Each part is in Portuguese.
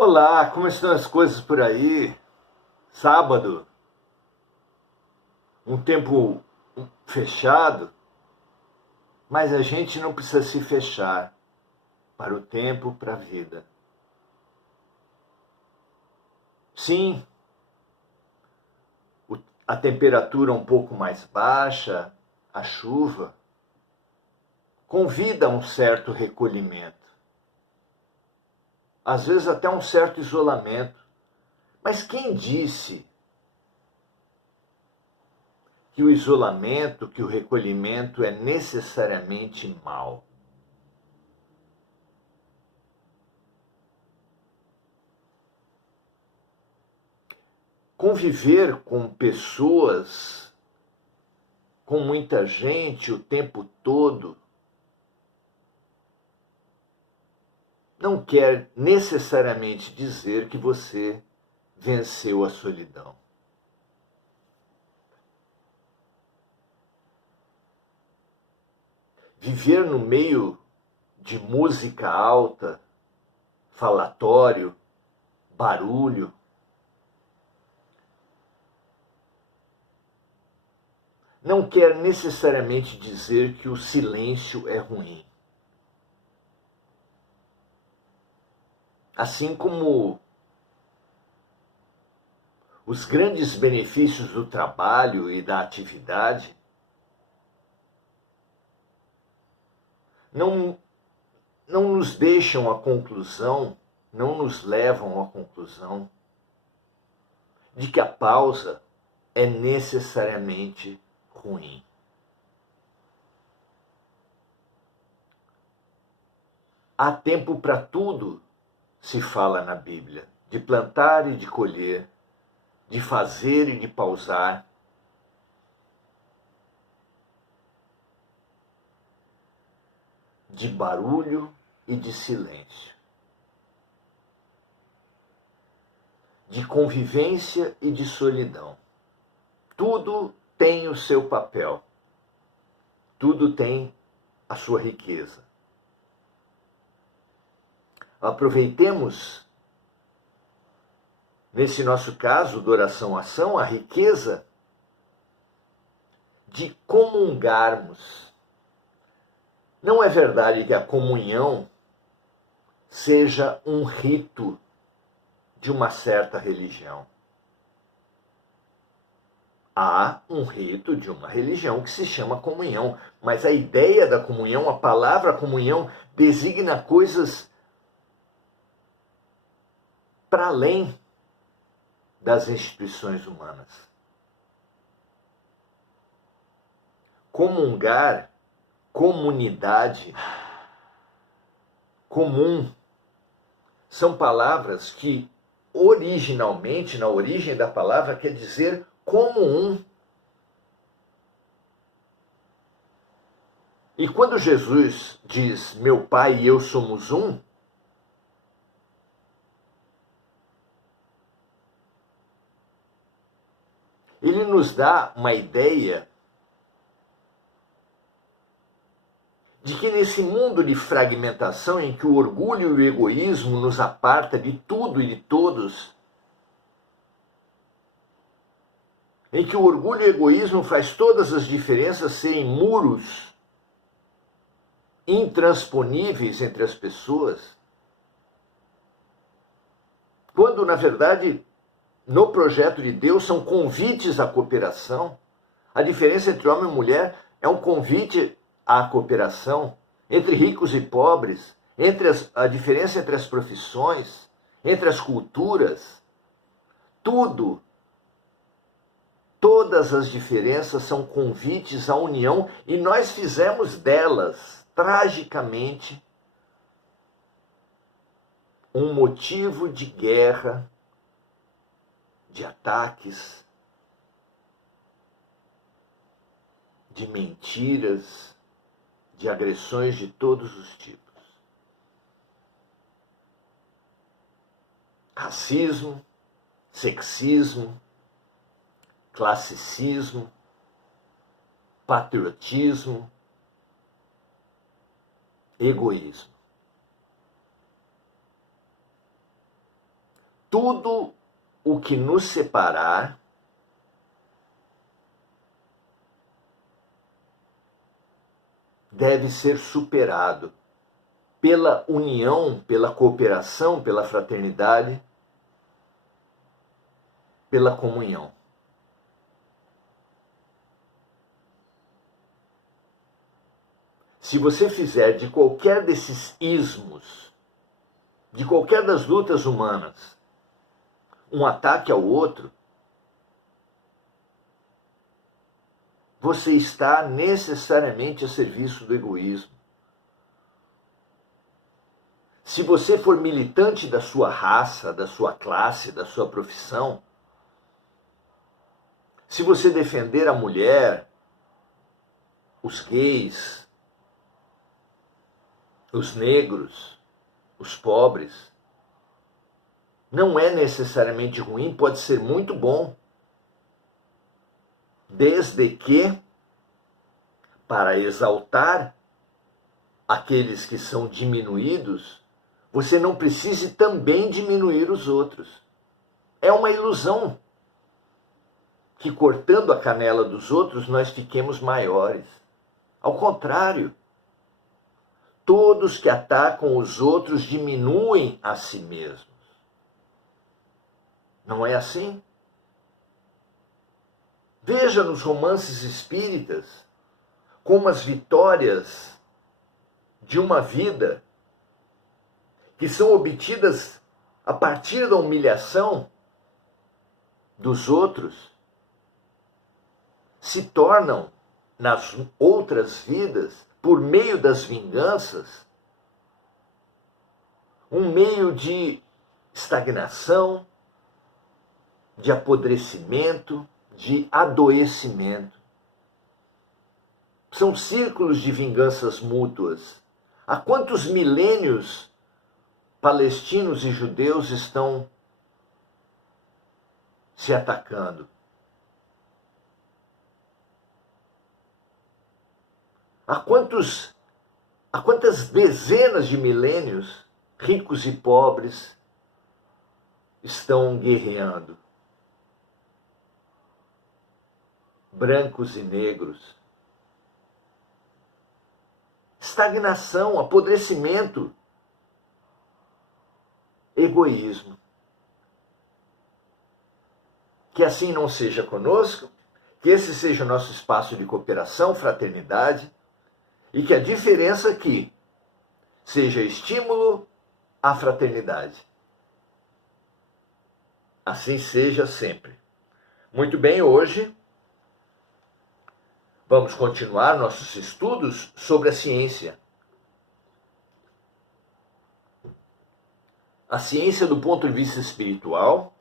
Olá, como estão as coisas por aí? Sábado, um tempo fechado, mas a gente não precisa se fechar para o tempo, para a vida. Sim, a temperatura um pouco mais baixa, a chuva, convida a um certo recolhimento, às vezes até um certo isolamento. Mas quem disse que o isolamento, que o recolhimento é necessariamente mal? Conviver com pessoas, com muita gente o tempo todo, não quer necessariamente dizer que você venceu a solidão. Viver no meio de música alta, falatório, barulho, não quer necessariamente dizer que o silêncio é ruim. Assim como os grandes benefícios do trabalho e da atividade não nos deixam à conclusão, não nos levam à conclusão de que a pausa é necessariamente ruim. Há tempo para tudo, se fala na Bíblia, de plantar e de colher, de fazer e de pausar. De barulho e de silêncio. De convivência e de solidão. Tudo tem o seu papel. Tudo tem a sua riqueza. Aproveitemos, nesse nosso caso, do oração-ação, a riqueza de comungarmos. Não é verdade que a comunhão seja um rito de uma certa religião. Há um rito de uma religião que se chama comunhão, mas a ideia da comunhão, a palavra comunhão, designa coisas para além das instituições humanas. Comungar, comunidade, comum, são palavras que originalmente, na origem da palavra, quer dizer como um. E quando Jesus diz, meu Pai e eu somos um, ele nos dá uma ideia de que nesse mundo de fragmentação em que o orgulho e o egoísmo nos aparta de tudo e de todos, em que o orgulho e o egoísmo faz todas as diferenças serem muros intransponíveis entre as pessoas, quando na verdade no projeto de Deus são convites à cooperação. A diferença entre homem e mulher é um convite à cooperação, entre ricos e pobres, a diferença entre as profissões, entre as culturas. Tudo, todas as diferenças são convites à união e nós fizemos delas, tragicamente, um motivo de guerra, de ataques, de mentiras, de agressões de todos os tipos. Racismo, sexismo, classicismo, patriotismo, egoísmo. tudo o que nos separar deve ser superado pela união, pela cooperação, pela fraternidade, pela comunhão. Se você fizer de qualquer desses ismos, de qualquer das lutas humanas, um ataque ao outro, você está necessariamente a serviço do egoísmo. Se você for militante da sua raça, da sua classe, da sua profissão, se você defender a mulher, os gays, os negros, os pobres, não é necessariamente ruim, pode ser muito bom. Desde que, para exaltar aqueles que são diminuídos, você não precise também diminuir os outros. É uma ilusão que cortando a canela dos outros nós fiquemos maiores. Ao contrário, todos que atacam os outros diminuem a si mesmos. Não é assim? Veja nos romances espíritas como as vitórias de uma vida que são obtidas a partir da humilhação dos outros se tornam, nas outras vidas, por meio das vinganças, um meio de estagnação, de apodrecimento, de adoecimento. São círculos de vinganças mútuas. Há quantos milênios palestinos e judeus estão se atacando? Há quantas dezenas de milênios ricos e pobres estão guerreando? Brancos e negros. Estagnação, apodrecimento, egoísmo. Que assim não seja conosco, que esse seja o nosso espaço de cooperação, fraternidade, e que a diferença aqui seja estímulo à fraternidade. Assim seja sempre. Muito bem, hoje vamos continuar nossos estudos sobre a ciência. A ciência do ponto de vista espiritual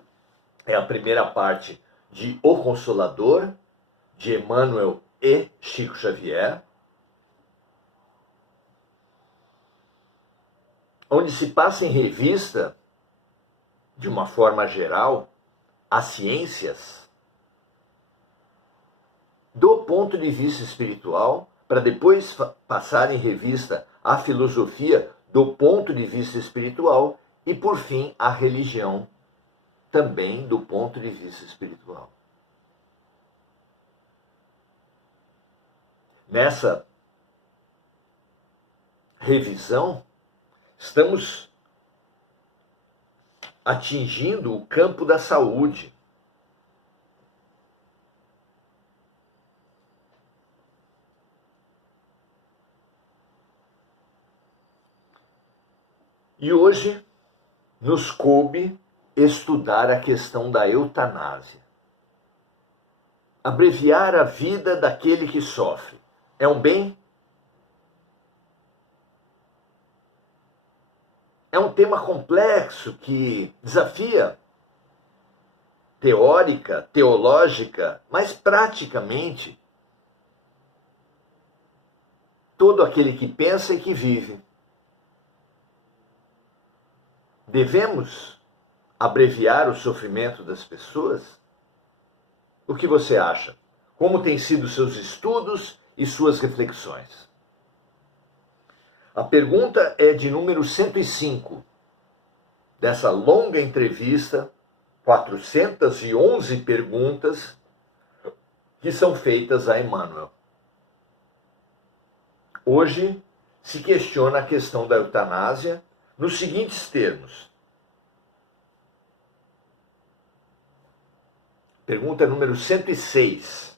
é a primeira parte de O Consolador, de Emmanuel e Chico Xavier, onde se passa em revista, de uma forma geral, as ciências do ponto de vista espiritual, para depois passar em revista a filosofia do ponto de vista espiritual e, por fim, a religião também do ponto de vista espiritual. Nessa revisão, estamos atingindo o campo da saúde. E hoje nos coube estudar a questão da eutanásia. Abreviar a vida daquele que sofre. É um bem? É um tema complexo que desafia teórica, teológica, mas praticamente todo aquele que pensa e que vive. Devemos abreviar o sofrimento das pessoas? O que você acha? Como têm sido seus estudos e suas reflexões? A pergunta é de número 105. dessa longa entrevista, 411 perguntas que são feitas a Emmanuel. Hoje se questiona a questão da eutanásia nos seguintes termos. Pergunta número 106.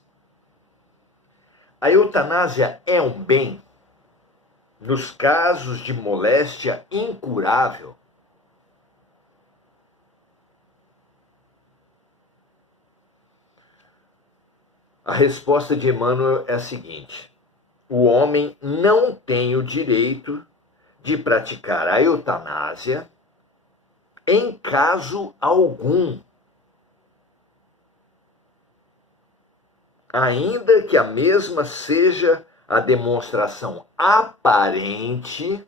A eutanásia é um bem nos casos de moléstia incurável? A resposta de Emmanuel é a seguinte: o homem não tem o direito de praticar a eutanásia em caso algum, ainda que a mesma seja a demonstração aparente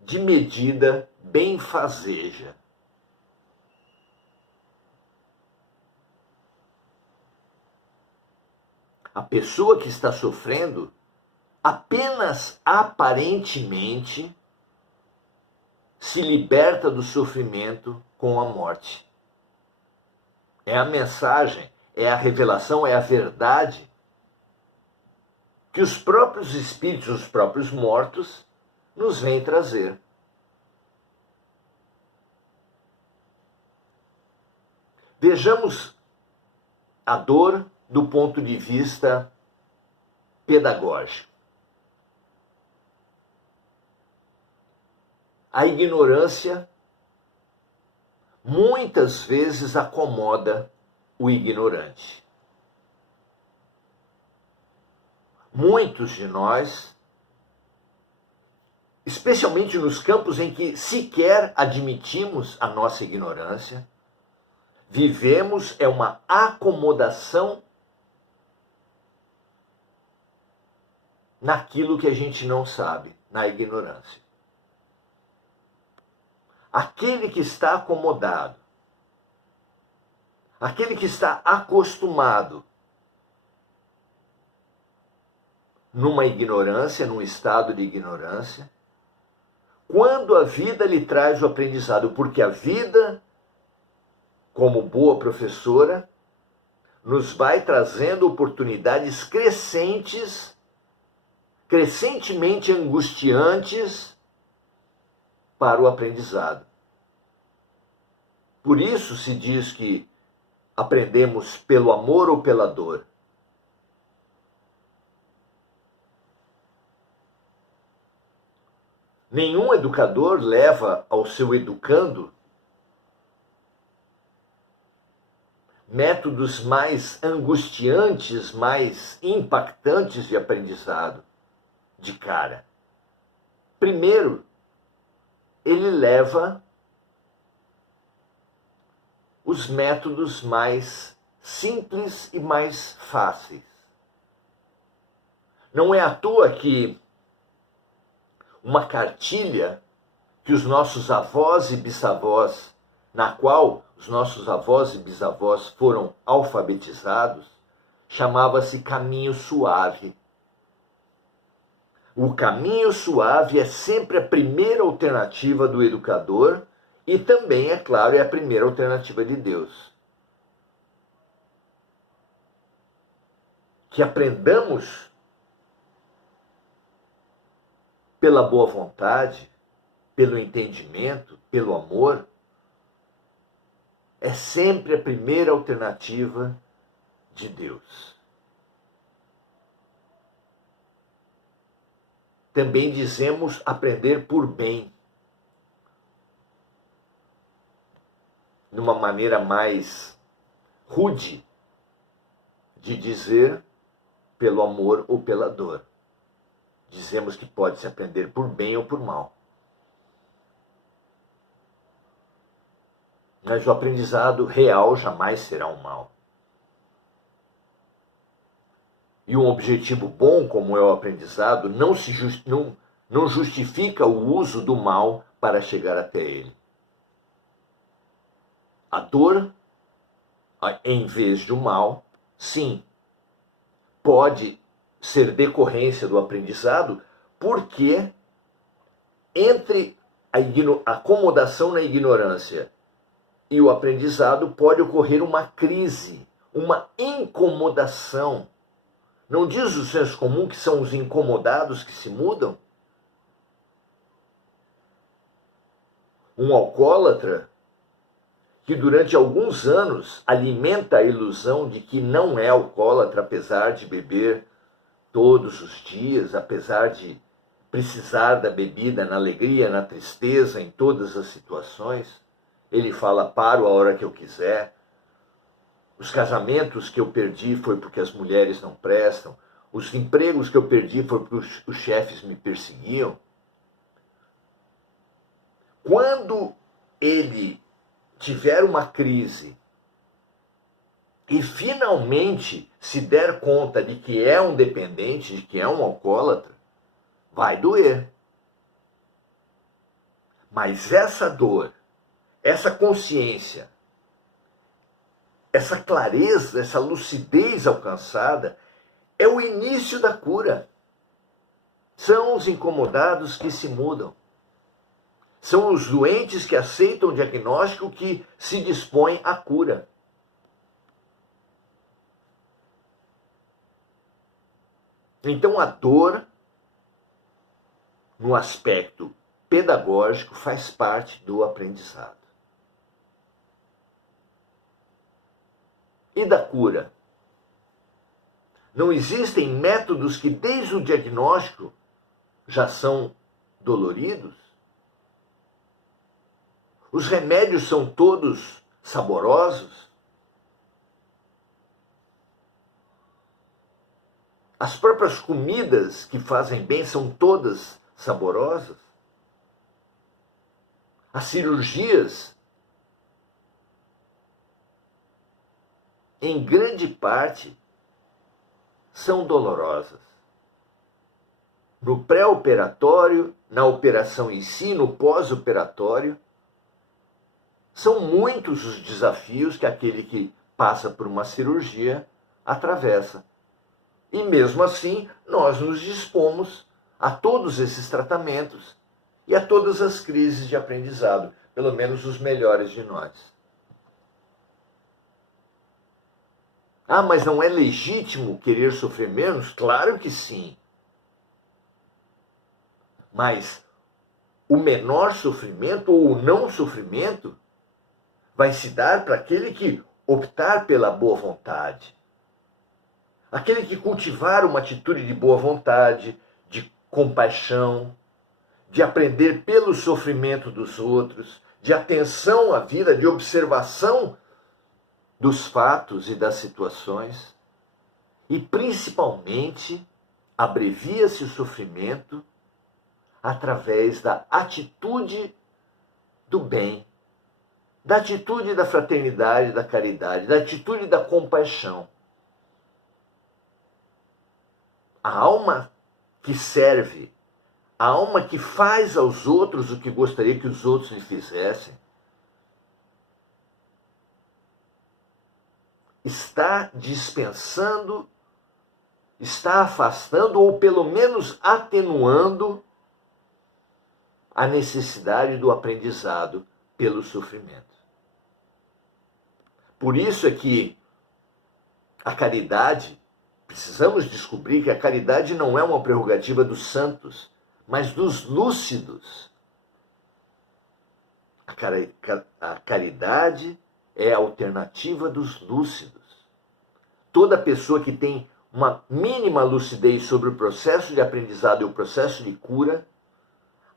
de medida benfazeja. A pessoa que está sofrendo, apenas aparentemente, se liberta do sofrimento com a morte. É a mensagem, é a revelação, é a verdade que os próprios espíritos, os próprios mortos, nos vêm trazer. Vejamos a dor do ponto de vista pedagógico. A ignorância muitas vezes acomoda o ignorante. Muitos de nós, especialmente nos campos em que sequer admitimos a nossa ignorância, vivemos uma acomodação naquilo que a gente não sabe, na ignorância. Aquele que está acomodado, aquele que está acostumado numa ignorância, num estado de ignorância, quando a vida lhe traz o aprendizado, porque a vida, como boa professora, nos vai trazendo oportunidades crescentemente angustiantes para o aprendizado. Por isso se diz que aprendemos pelo amor ou pela dor. Nenhum educador leva ao seu educando métodos mais angustiantes, mais impactantes de aprendizado de cara. Primeiro, ele leva os métodos mais simples e mais fáceis. Não é à toa que uma cartilha que os nossos avós e bisavós, na qual os nossos avós e bisavós foram alfabetizados, chamava-se Caminho Suave. O caminho suave é sempre a primeira alternativa do educador e também, é claro, é a primeira alternativa de Deus. Que aprendamos pela boa vontade, pelo entendimento, pelo amor, é sempre a primeira alternativa de Deus. Também dizemos aprender por bem, de uma maneira mais rude de dizer pelo amor ou pela dor. Dizemos que pode se aprender por bem ou por mal. Mas o aprendizado real jamais será um mal. E um objetivo bom, como é o aprendizado, não justifica o uso do mal para chegar até ele. A dor, em vez do mal, sim, pode ser decorrência do aprendizado, porque entre a acomodação na ignorância e o aprendizado, pode ocorrer uma crise, uma incomodação. Não diz o senso comum que são os incomodados que se mudam? Um alcoólatra que durante alguns anos alimenta a ilusão de que não é alcoólatra, apesar de beber todos os dias, apesar de precisar da bebida na alegria, na tristeza, em todas as situações. Ele fala: paro a hora que eu quiser. Os casamentos que eu perdi foi porque as mulheres não prestam. Os empregos que eu perdi foi porque os chefes me perseguiam. Quando ele tiver uma crise e finalmente se der conta de que é um dependente, de que é um alcoólatra, vai doer. Mas essa dor, essa consciência, essa clareza, essa lucidez alcançada é o início da cura. São os incomodados que se mudam. São os doentes que aceitam o diagnóstico que se dispõem à cura. Então a dor, no aspecto pedagógico, faz parte do aprendizado. E da cura? Não existem métodos que desde o diagnóstico já são doloridos? Os remédios são todos saborosos? As próprias comidas que fazem bem são todas saborosas? As cirurgias, em grande parte, são dolorosas. No pré-operatório, na operação em si, no pós-operatório, são muitos os desafios que aquele que passa por uma cirurgia atravessa. E mesmo assim, nós nos dispomos a todos esses tratamentos e a todas as crises de aprendizado, pelo menos os melhores de nós. Ah, mas não é legítimo querer sofrer menos? Claro que sim. Mas o menor sofrimento ou o não sofrimento vai se dar para aquele que optar pela boa vontade. Aquele que cultivar uma atitude de boa vontade, de compaixão, de aprender pelo sofrimento dos outros, de atenção à vida, de observação dos fatos e das situações. E principalmente, abrevia-se o sofrimento através da atitude do bem, da atitude da fraternidade, da caridade, da atitude da compaixão. A alma que serve, a alma que faz aos outros o que gostaria que os outros lhe fizessem, está dispensando, está afastando ou pelo menos atenuando a necessidade do aprendizado pelo sofrimento. Por isso é que a caridade, precisamos descobrir que a caridade não é uma prerrogativa dos santos, mas dos lúcidos. A caridade é a alternativa dos lúcidos. Toda pessoa que tem uma mínima lucidez sobre o processo de aprendizado e o processo de cura,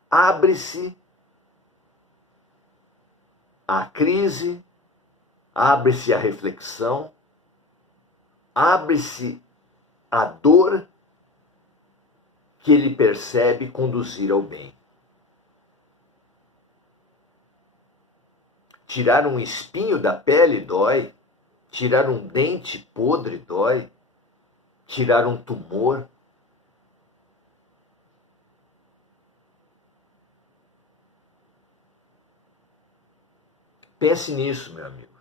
abre-se à crise, abre-se à reflexão, abre-se à dor que ele percebe conduzir ao bem. Tirar um espinho da pele dói, tirar um dente podre dói, tirar um tumor. Pense nisso, meu amigo.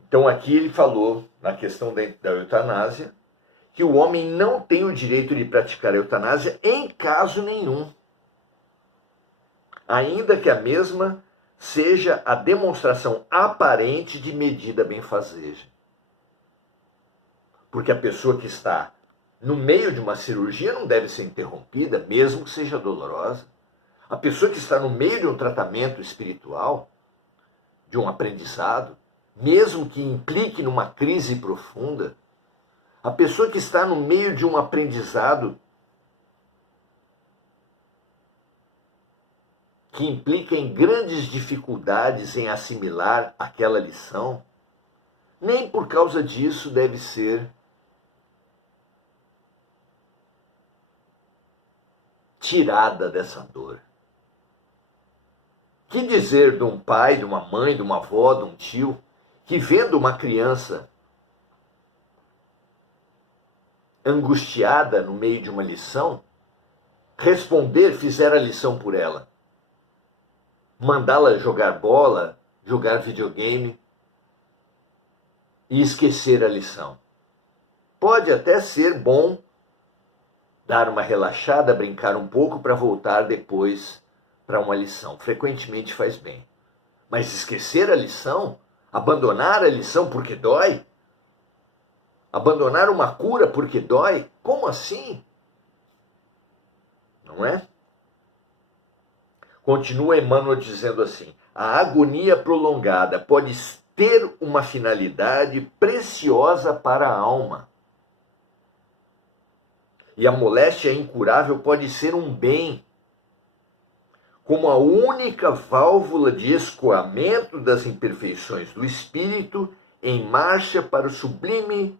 Então aqui ele falou na questão da eutanásia que o homem não tem o direito de praticar a eutanásia em caso nenhum, ainda que a mesma seja a demonstração aparente de medida benfazeja. Porque a pessoa que está no meio de uma cirurgia não deve ser interrompida, mesmo que seja dolorosa. A pessoa que está no meio de um tratamento espiritual, de um aprendizado, mesmo que implique numa crise profunda, a pessoa que está no meio de um aprendizado que implica em grandes dificuldades em assimilar aquela lição, nem por causa disso deve ser tirada dessa dor. Que dizer de um pai, de uma mãe, de uma avó, de um tio, que vendo uma criança angustiada no meio de uma lição, fizer a lição por ela, mandá-la jogar bola, jogar videogame e esquecer a lição. Pode até ser bom dar uma relaxada, brincar um pouco para voltar depois para uma lição. Frequentemente faz bem. Mas esquecer a lição, abandonar a lição porque dói, abandonar uma cura porque dói, como assim? Não é? Continua Emmanuel dizendo assim: a agonia prolongada pode ter uma finalidade preciosa para a alma. E a moléstia incurável pode ser um bem, como a única válvula de escoamento das imperfeições do espírito em marcha para a sublime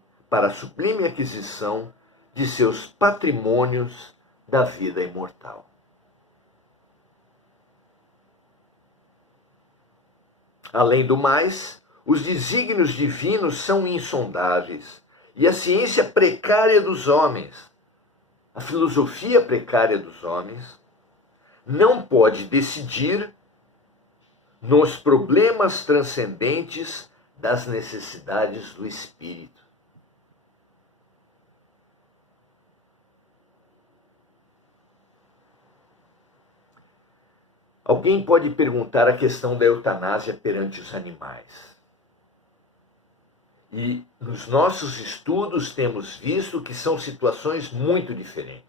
aquisição de seus patrimônios da vida imortal. Além do mais, os desígnios divinos são insondáveis, e a ciência precária dos homens, a filosofia precária dos homens, não pode decidir nos problemas transcendentes das necessidades do espírito. Alguém pode perguntar a questão da eutanásia perante os animais. E nos nossos estudos temos visto que são situações muito diferentes.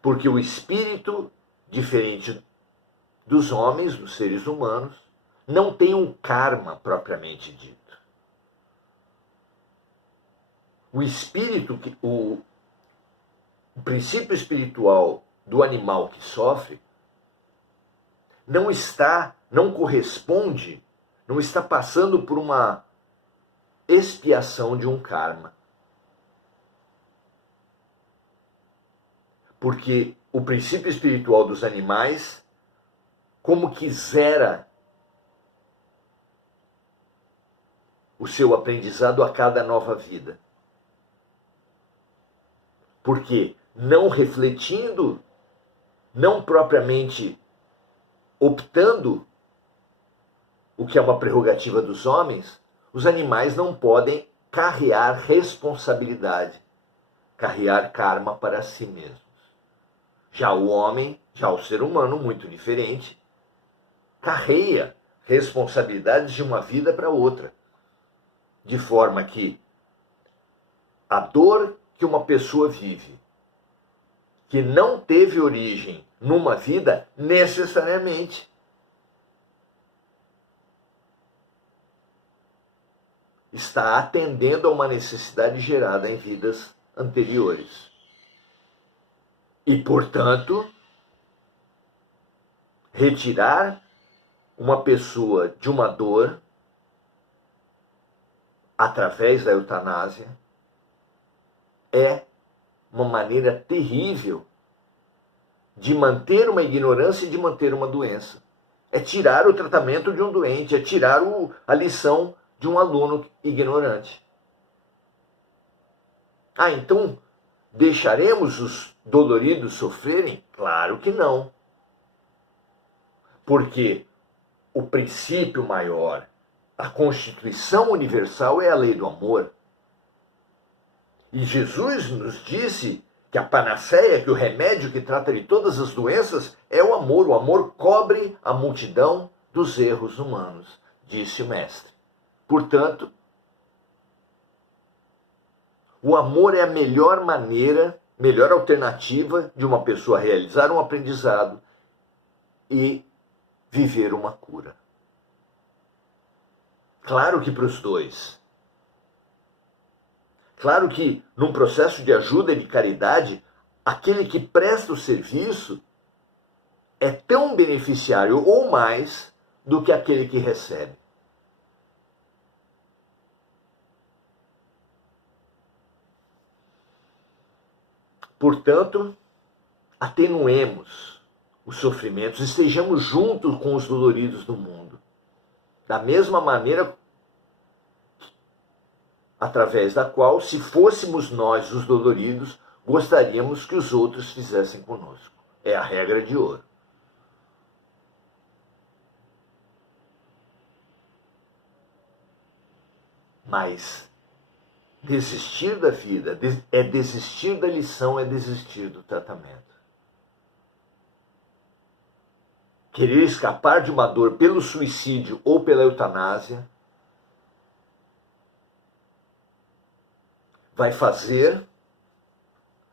Porque o espírito, diferente dos homens, dos seres humanos, não tem um karma propriamente dito. O espírito, o princípio espiritual do animal que sofre, não corresponde, não está passando por uma expiação de um karma. Porque o princípio espiritual dos animais, como que zera o seu aprendizado a cada nova vida. Porque não refletindo, não propriamente optando, o que é uma prerrogativa dos homens, os animais não podem carrear responsabilidade, carregar karma para si mesmos. Já o homem, já o ser humano, muito diferente, carrega responsabilidades de uma vida para outra. De forma que a dor que uma pessoa vive, que não teve origem numa vida, necessariamente está atendendo a uma necessidade gerada em vidas anteriores. E, portanto, retirar uma pessoa de uma dor através da eutanásia é uma maneira terrível de manter uma ignorância e de manter uma doença. É tirar o tratamento de um doente, é tirar a lição de um aluno ignorante. Então deixaremos os doloridos sofrerem? Claro que não. Porque o princípio maior, a Constituição Universal é a lei do amor. E Jesus nos disse que a panaceia, que o remédio que trata de todas as doenças é o amor. O amor cobre a multidão dos erros humanos, disse o Mestre. Portanto, o amor é a melhor maneira, melhor alternativa de uma pessoa realizar um aprendizado e viver uma cura. Claro que para os dois. Claro que num processo de ajuda e de caridade, aquele que presta o serviço é tão beneficiário ou mais do que aquele que recebe. Portanto, atenuemos os sofrimentos, estejamos juntos com os doloridos do mundo. Da mesma maneira através da qual, se fôssemos nós os doloridos, gostaríamos que os outros fizessem conosco. É a regra de ouro. Mas desistir da vida é desistir da lição, é desistir do tratamento. Querer escapar de uma dor pelo suicídio ou pela eutanásia vai fazer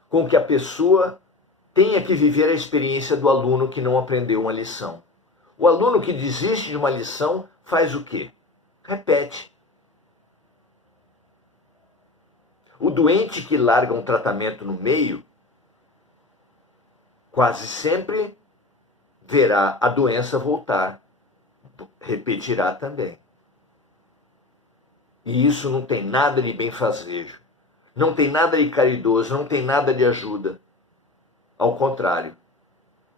com que a pessoa tenha que viver a experiência do aluno que não aprendeu uma lição. O aluno que desiste de uma lição faz o quê? Repete. O doente que larga um tratamento no meio, quase sempre verá a doença voltar. Repetirá também. E isso não tem nada de benfazejo. Não tem nada de caridoso, não tem nada de ajuda. Ao contrário,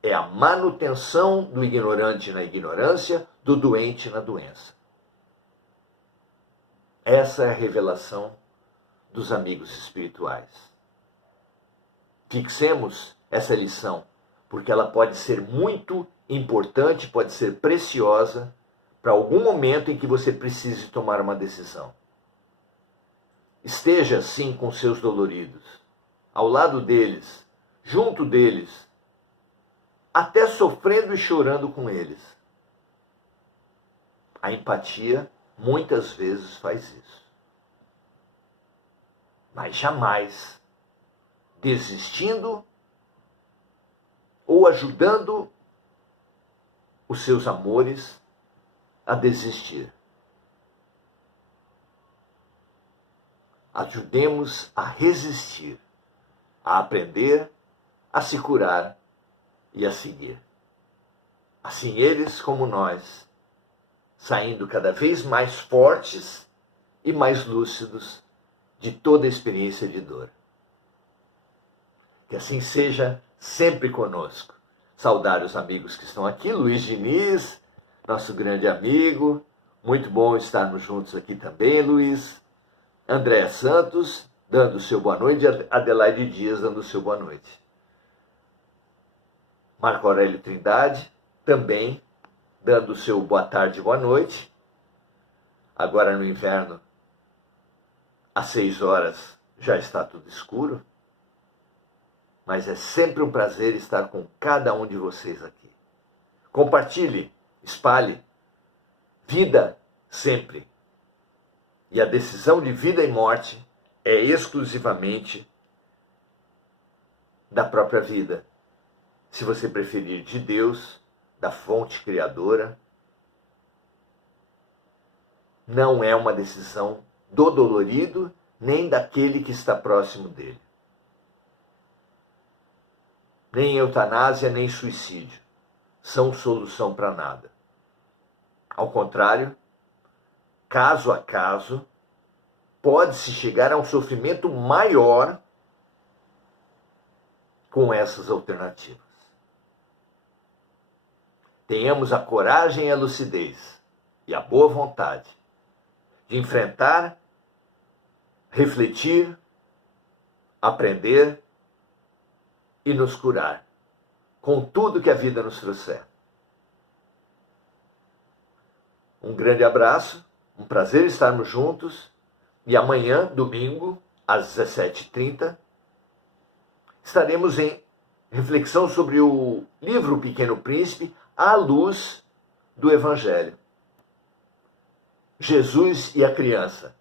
é a manutenção do ignorante na ignorância, do doente na doença. Essa é a revelação dos amigos espirituais. Fixemos essa lição, porque ela pode ser muito importante, pode ser preciosa para algum momento em que você precise tomar uma decisão. Esteja assim com seus doloridos, ao lado deles, junto deles, até sofrendo e chorando com eles. A empatia muitas vezes faz isso. Mas jamais desistindo ou ajudando os seus amores a desistir. Ajudemos a resistir, a aprender, a se curar e a seguir. Assim eles como nós, saindo cada vez mais fortes e mais lúcidos de toda a experiência de dor. Que assim seja sempre conosco. Saudar os amigos que estão aqui, Luiz Diniz, nosso grande amigo, muito bom estarmos juntos aqui também, Luiz. André Santos, dando o seu boa noite, Adelaide Dias, dando o seu boa noite. Marco Aurélio Trindade, também, dando o seu boa tarde, boa noite. Agora no inverno, às 6 horas, já está tudo escuro. Mas é sempre um prazer estar com cada um de vocês aqui. Compartilhe, espalhe. Vida sempre. E a decisão de vida e morte é exclusivamente da própria vida. Se você preferir, de Deus, da fonte criadora. Não é uma decisão do dolorido, nem daquele que está próximo dele. Nem eutanásia, nem suicídio são solução para nada. Ao contrário, caso a caso, pode-se chegar a um sofrimento maior com essas alternativas. Tenhamos a coragem e a lucidez e a boa vontade de enfrentar, refletir, aprender e nos curar com tudo que a vida nos trouxer. Um grande abraço, um prazer estarmos juntos e amanhã, domingo, às 17h30, estaremos em reflexão sobre o livro O Pequeno Príncipe à luz do Evangelho. Jesus e a criança.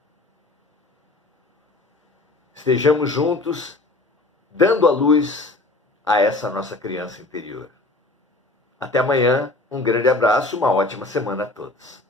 Estejamos juntos, dando a luz a essa nossa criança interior. Até amanhã, um grande abraço, uma ótima semana a todos.